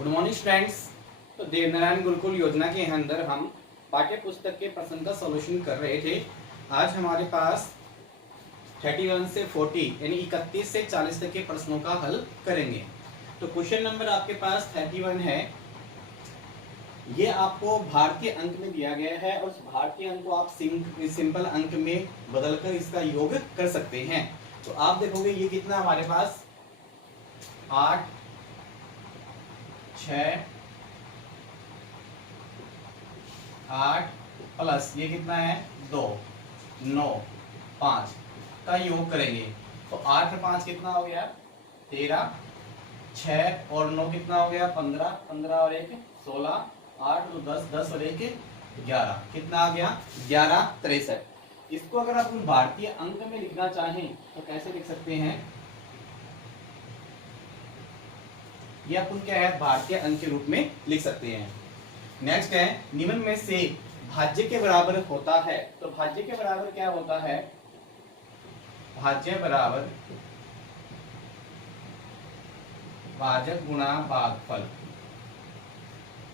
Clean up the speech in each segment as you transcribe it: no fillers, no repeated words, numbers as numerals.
Good morning students. तो देवनारायण गुरुकुल योजना के अंदर हम पाठ्य पुस्तक के प्रश्न का सॉल्यूशन कर रहे थे। आज हमारे पास 31 से 40 यानी 31 से 40 तक के प्रश्नों का हल करेंगे। तो क्वेश्चन नंबर आपके पास 31 है। ये आपको भारतीय अंक में दिया गया है और उस भारतीय अंक को आप सिंपल अंक में बदलकर इसका योग कर सकते हैं। तो आप देखोगे ये कितना हमारे पास 8 6 8 प्लस ये कितना है 2 9 5 का योग करेंगे। तो 8 और 5 कितना हो गया 13, 6 और 9 कितना हो गया 15, 15 और 1 16, 8 और 10, 10 और 1 11, कितना आ गया 11 63। इसको अगर आप भारतीय अंक में लिखना चाहें तो कैसे लिख सकते हैं? ये अपन क्या है भारतीय अंक के रूप में लिख सकते हैं। नेक्स्ट है निम्न में से भाज्य के बराबर होता है। तो भाज्य के बराबर क्या होता है? भाज्य बराबर भाजक गुणा भागफल,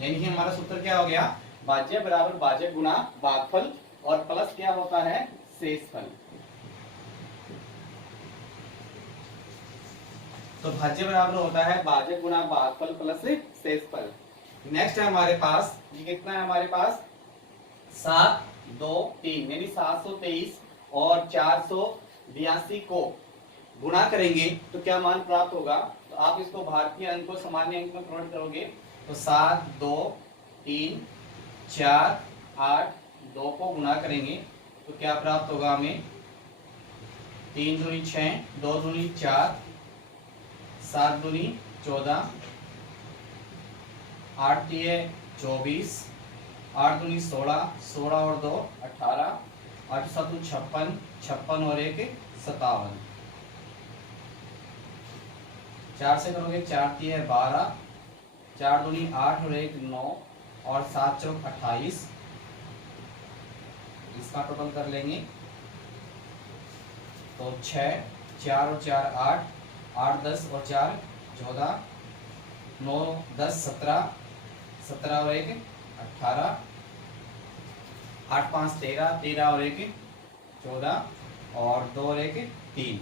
यानी कि हमारा सूत्र क्या हो गया भाज्य बराबर भाजक गुणा भागफल और प्लस क्या होता है शेषफल। तो भाज्य बराबर होता है भाजक गुणा भागफल प्लस शेषफल। नेक्स्ट है हमारे पास ये कितना है हमारे पास 7 2 3 यानी 723 और 482 को गुणा करेंगे तो क्या मान प्राप्त होगा? तो आप इसको भारतीय अंक को सामान्य अंक में कन्वर्ट करोगे तो 7 2 3 4 8 2 को गुणा करेंगे तो क्या प्राप्त होगा हमें 3 दूनी 6 2 दूनी 4 7 दूनी 14 8 दिए 24 8 दूनी 16 16 और 2 18 8 7 56 56 और 1 57। 4 से करोगे 4 दिए 12 4 दूनी 8 और 1 9 और 7 चौक 28। इसका टोटल कर लेंगे तो 6 4 और 4 8 8 10 और 4 14 9 10 17 17 और 1 18 8 5 13 13 और 1 14 और 2 और 1 3।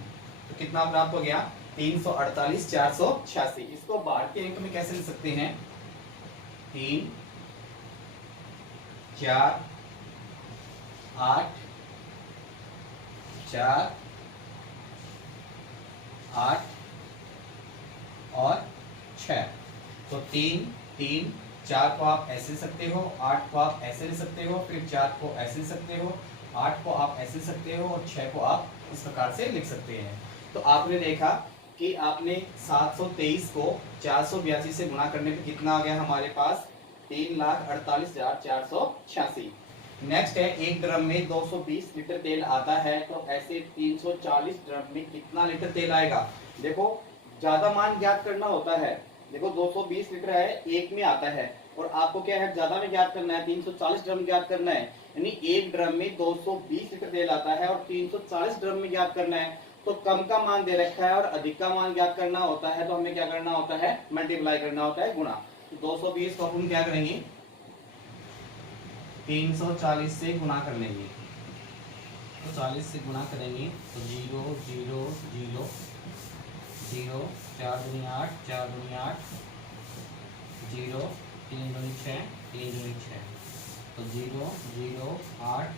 तो कितना प्राप्त हो गया 348 486। इसको भारतीय अंक में कैसे लिख सकते हैं 3 4 8 4 8 और 6। तो 3 3 4 को आप ऐसे लिख सकते हो, 8 को आप ऐसे लिख सकते हो, फिर 4 को ऐसे लिख सकते हो, 8 को आप ऐसे लिख सकते हो और 6 को आप इस प्रकार से लिख सकते हैं। तो आपने देखा कि आपने 723 को 482 से गुणा करने पे कितना आ गया हमारे पास 3,48,486। नेक्स्ट है एक ड्रम में 220 लीटर तेल आता है तो ऐसे 340 ड्रम में कितना लीटर तेल आएगा? देखो ज्यादा मान ज्ञात करना होता है। देखो 220 लीटर है एक में आता है और आपको क्या है ज्यादा में ज्ञात करना है 340 ड्रम ज्ञात करना है, यानी एक ड्रम में 220 लीटर तेल आता है और 340 ड्रम में ज्ञात करना है। तो कम का मान दे रखा है और अधिक का मान ज्ञात करना होता है तो हमें क्या करना होता है मल्टीप्लाई करना होता है गुणा। तो 220 को अपन क्या करेंगे 340 से गुणा कर लेंगे। तो 40 से गुणा करेंगे तो 0 0 0 0 4 दूनी 8 4 दूनी 8 0 3 दूनी 6 3 दूनी 6। तो 0 0 8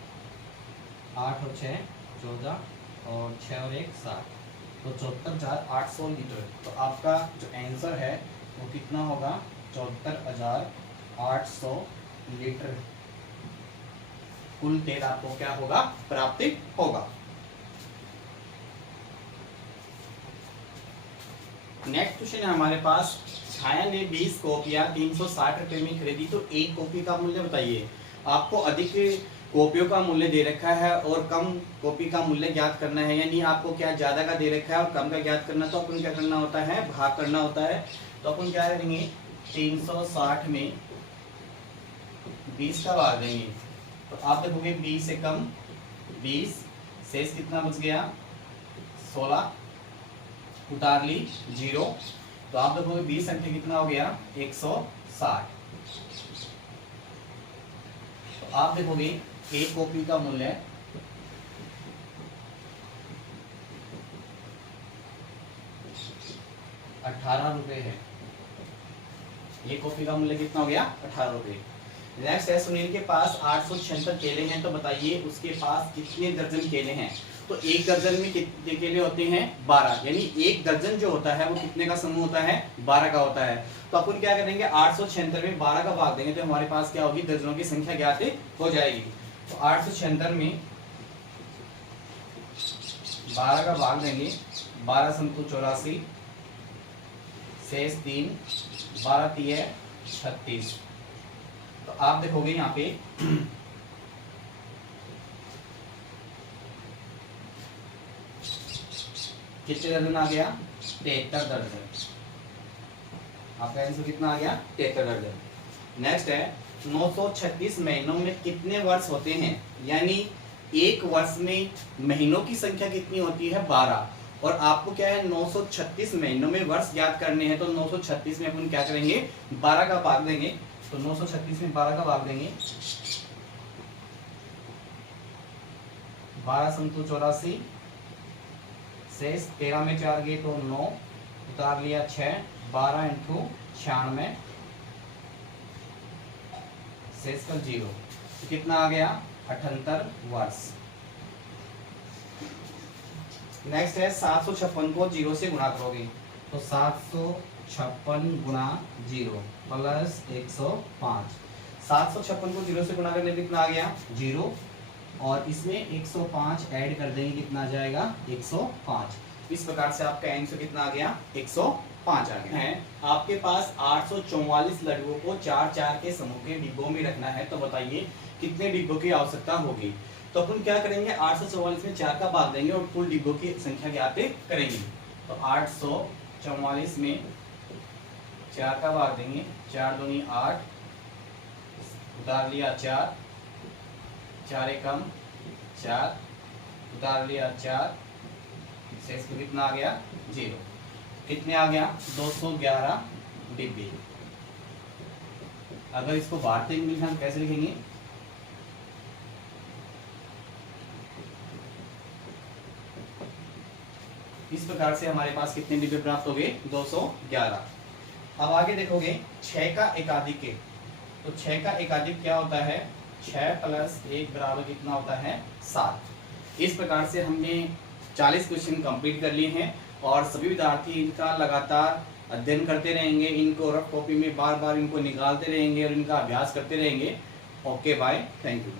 8 और 6 14 और 6 और 1 7। तो 74,800 लीटर। तो आपका जो आंसर है वो कितना होगा 74,800 लीटर कुल तेल आपको क्या होगा प्राप्त होगा। नेक्स्ट क्वेश्चन है हमारे पास छाया ने 20 कॉपियां 360 रुपए में खरीदी तो एक कॉपी का मूल्य बताइए। आपको अधिक कॉपियों का मूल्य दे रखा है और कम कॉपी का मूल्य ज्ञात करना है, यानी आपको क्या ज्यादा का दे रखा है और कम का ज्ञात करना। तो अपन क्या करना होता है भाग करना होता है। तो अपन क्या करेंगे 360 में 20 का भाग देंगे तो आप देखोगे 20 से कम 20 शेष कितना बच गया 16 उतार ली 0 तो आप देखोगे 20 अंक कितना हो गया 160। तो आप देखोगे एक कॉपी का मूल्य 18 रुपए है। ये कॉपी का मूल्य कितना हो गया 18 रुपए। नेक्स्ट है सुनील के पास 876 केले हैं, तो बताइए उसके पास कितने दर्जन केले हैं। तो एक दर्जन में कितने केले होते हैं 12, यानी एक दर्जन जो होता है वो कितने का समूह होता है 12 का होता है। तो अपन क्या करेंगे 876 में 12 का भाग देंगे तो हमारे पास क्या होगी दर्जनों की संख्या ज्ञात हो जाएगी। तो 876 में 12 का भाग देंगे, 12 संतु 84 शेष 3, 12 3 36। तो आप देखोगे यहाँ पे कितने दर्जन आ गया 73 दर्जन। आपका आंसर कितना आ गया 73 दर्जन। नेक्स्ट है 936 महीनों में कितने वर्ष होते हैं, यानी एक वर्ष में महीनों की संख्या कितनी होती है 12, और आपको क्या है 936 महीनों में वर्ष ज्ञात करने हैं। तो 936 में अपन क्या करेंगे 12 का भाग देंगे। तो 936 में 12 का भाग देंगे, 12 संतु 84 शेष 13 में 4 गए तो 9, उतार लिया 6, 12 इंटू 96 शेष का 0, तो कितना आ गया 78 वर्ष। नेक्स्ट है 756 को 0 से गुणा करोगे, तो 756 गुणा 0 प्लस 105। 756 को 0 से गुणा करने पे कितना आ गया 0, और इसमें 105 ऐड कर देंगे, कितना आ जाएगा 105। इस प्रकार से आपका आंसर कितना आ गया 105 आ गया है। आपके पास 844 लड्डुओं को 4-4 के समूह के डिब्बों में रखना है, तो बताइए कितने डिब्बों की आवश्यकता होगी। तो अपन क्या करेंगे 844 में 4 का भाग देंगे और कुल डिब्बों की संख्या ज्ञात करेंगे। तो 844 में 4 का भाग देंगे, 4 दूनी 8, उतार लिया 4, 4 एकम 4, उतार लिया 4, शेष को कितना आ गया 0। कितने आ गया 211 डिब्बे। अगर इसको भारतीय इंग्लिश में हम कैसे लिखेंगे, इस प्रकार से हमारे पास कितने डिब्बे प्राप्त हो गए 211। अब आगे देखोगे 6 का एकाधिक है, तो 6 का एकाधिक क्या होता है 6 प्लस 1 बराबर कितना होता है 7। इस प्रकार से हमने 40 क्वेश्चन कंप्लीट कर लिए हैं, और सभी विद्यार्थी इनका लगातार अध्ययन करते रहेंगे, इनको रफ कॉपी में बार बार इनको निकालते रहेंगे और इनका अभ्यास करते रहेंगे। Okay bye, thank you.